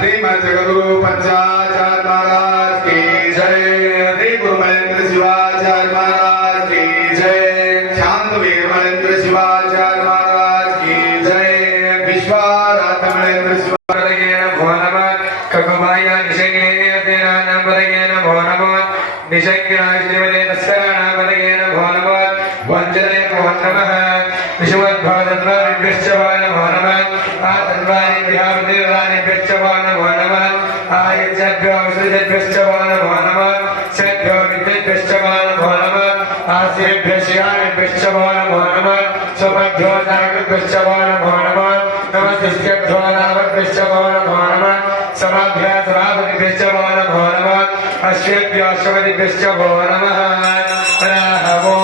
श्रीमद गुरु पंचाचार्य महाराज की जय। श्री गुरु महेंद्र शिवाचार्य महाराज की जय। शांत वीर महेंद्र शिवाचार्य महाराज की जय। विश्वाराध्य महेंद्र शिवाचार्य भो नमः। ककुमाया निशंगेन नामपदयेन भो नमः। निशंगराय श्रीमते तस्करणामपदयेन भो नमः। वंजने भो नमः। विश्वद्भवतद्वारिभ्यश्चवान भो नमः। आतद्वारि विहारदेवानिभ्यश्चवान भो नमः। आयच्छद्भ्यो विसृजद्भ्यश्चवान भो नमः। सद्भ्यो विद्युद्भ्यश्चवान भो नमः। आस्येभ्यश्चियानिभ्यश्चवान भो नमः। स्वपद्भ्यो नागभ्यश्चवान भो नमः। नमस्तिभ्यो नागभ्यश्चवान भो नमः। समाभ्यः सभापतिभ्यश्चवान भो नमः। अश्वेभ्यो अश्वपतिभ्यश्च भो नमः। राहवो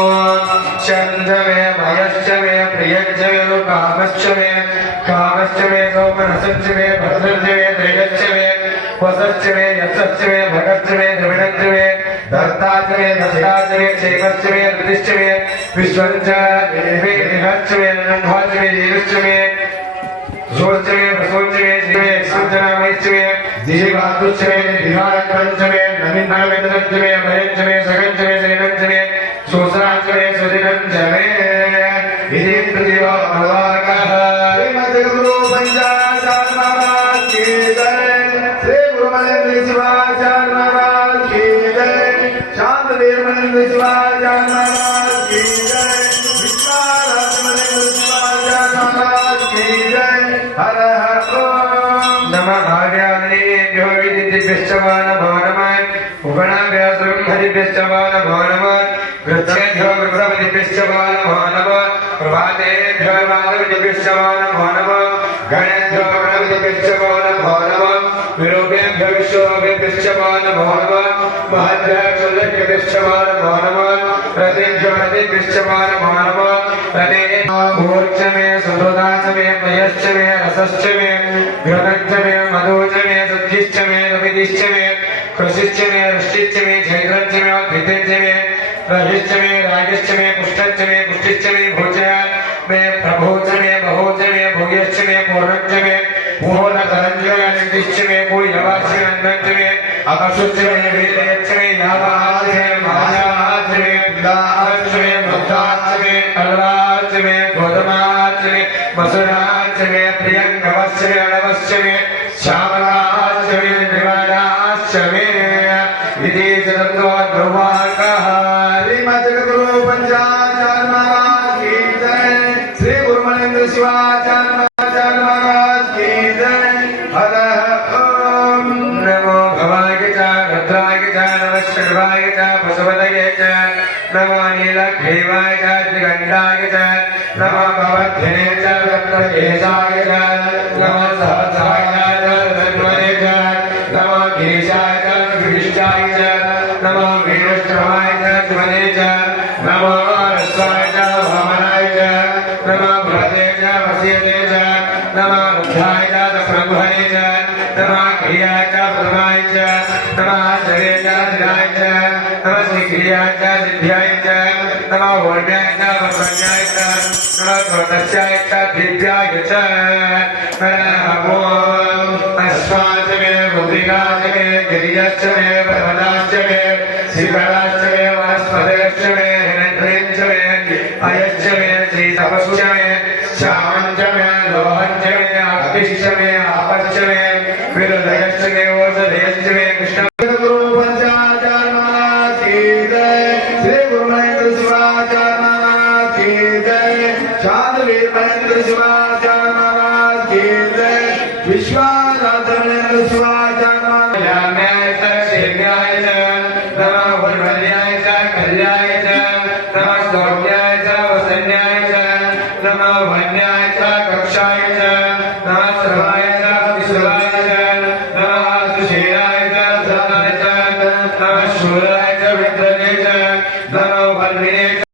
चन्द्र मे मयश्च मे प्रियश्च मे कामश्च मे सोमनसश्च मे भद्रश्च मे तेजश्च मे वसश्च मे यशश्च मे भगश्च मे द्रविणश्च मे धर्ताश्च मे दत्ताश्च मे क्षेमश्च मे रतिश्च मे विश्वञ्च देवे निहश्च मे नन्धाश्च मे देवश्च मे सोच मे प्रसोच मे जीवे सुजनामयश्च मे जीवातुश्च मे विहारक्रंच मे नमिन्नावेदनश्च मे अभयश्च मे सगञ्च मे शयनञ्च मे सोसराश्च मे सुदिनञ्च मे इति प्रतिभो भगवाकः। श्रीमद गुरु पंचाचार्य महाराज की जय। श्री गुरु महेंद्र शिवाचार्य महाराज की जय। शांत वीर महेंद्र शिवाचार्य महाराज की जय। विश्वाराध्य महेंद्र शिवाचार्य महाराज की जय। हर हर ओम नमः। आर्यानेभ्यो विदितिभ्यश्चवान भो नमः। उपनाभ्यः ब्रह्मदिभ्यश्चवान भो नमः। वृद्धेभ्यो वृद्धपतिभ्यश्चवान भो नमः। प्रभातेभ्यो माधवदिभ्यश्चवान भो नमः। गणेभ्यो गणपतिभ्यश्चवान भो नमः। विरूपेभ्यो विश्वोपेभ्यश्चवान भो नमः। महद्भ्यः क्षुल्लभ्यश्चवान भो नमः। रतेभ्यो रतेभ्यश्चवान भो नमः। रतेभ्योर्च मे सुहृदाच मे प्रियश्च मे रसश्च मे घृतश्च मे मधुश्च मे सद्यश्च मे रविदिश्च मे कृषिश्च मे वृष्टिश्च मे क्षेत्रश्च मे धितेश्च मे रहिश्च मे राजश्च मे पुष्टश्च मे पुष्टिश्च मे भोज मे प्रभोच मे बहोच मे भोग्यश्च मे पूर्णश्च मे पूर्णतरञ्च मे नितिश्च मे पूयवाच मे अन्नश्च मे अकशुश्च मे वेदयश्च मे यावाच मे मायाच मे दाच मे मुक्ताच मे कल्वाच मे गोधमाच मे मसुराच मे प्रियङ्गवश्च मे अणवश्च मे श्यामलाच मे निवाडाच मे इति चतुर्भुवाकः। श्रीमद गुरु पंचाचार्य महाराज की जय। श्री गुरु महेंद्र शिवाचार्य महाराज की जय। हर ओम नमो भवाय च रुद्राय च नमः शिवाय च पशुपतये च नमो नीलग्रीवाय च त्रिगण्डाय च नमो भवद्धिने च रत्नकेशाय च नमः सहस्राय च धन्वने च नमो गिरिशाय च विशिष्टाय च नमो वीरश्रवाय च शिवने च नमो रस्वाय च वामनाय च नमो भ्रते च वस्यते च नमो रुद्राय च प्रभुवे च नमो क्रियाय च प्रथमाय च नमः जरे च जिराय च नमः श्रीक्रियाय च सिद्ध्याय च नमो वोर्ण्याय च वक्रण्याय च नमः स्वतस्याय च दिव्याय च नमो अश्वाच मे बुद्धिकाच मे गिरियश्च मे पर्वताश्च मे शिखराश्च मे वनस्पतयश्च मे हिरण्यश्च मे अयश्च मे श्रीतपश्च मे श्यामञ्च मे लोहञ्च मे अग्निश्च मे आपश्च मे विरुदयश्च मे ओषधयश्च मे कृष्ण। गुरु पंचाचार्य महाराज की जय। श्री गुरु महेंद्र शिवाचार्य महाराज की जय। शांत वीर महेंद्र शिवाचार्य महाराज की जय। विश्वाराध्य महेंद्र शिवाचार्य महाराज च शीघ्राय च नमः वैवल्याय च कल्याय च नमः सौम्याय च वसन्याय च नमः वन्याय च कक्षाय च नमः सर्वाय च विश्वाय च नमः सुशीलाय च धनाय च नमः शूराय च विद्राय